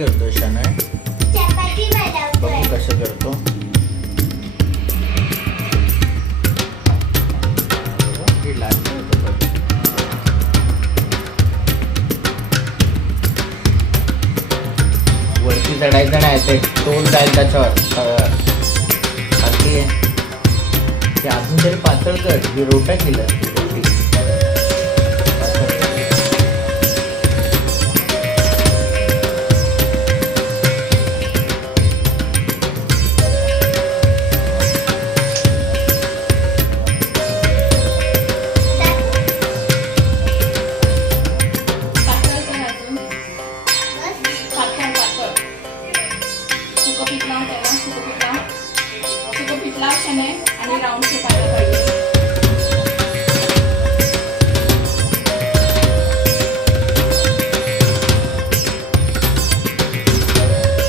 करतो शनय? चपाती बघू बनवतोय. कसं करतो. हे लागतं होतं बघ. वरती चढायचं नाही, ते टोल जाईल त्याच्यावर. बाकी आहे ते अजून तरी पातळ कर, ही रोटा केलं.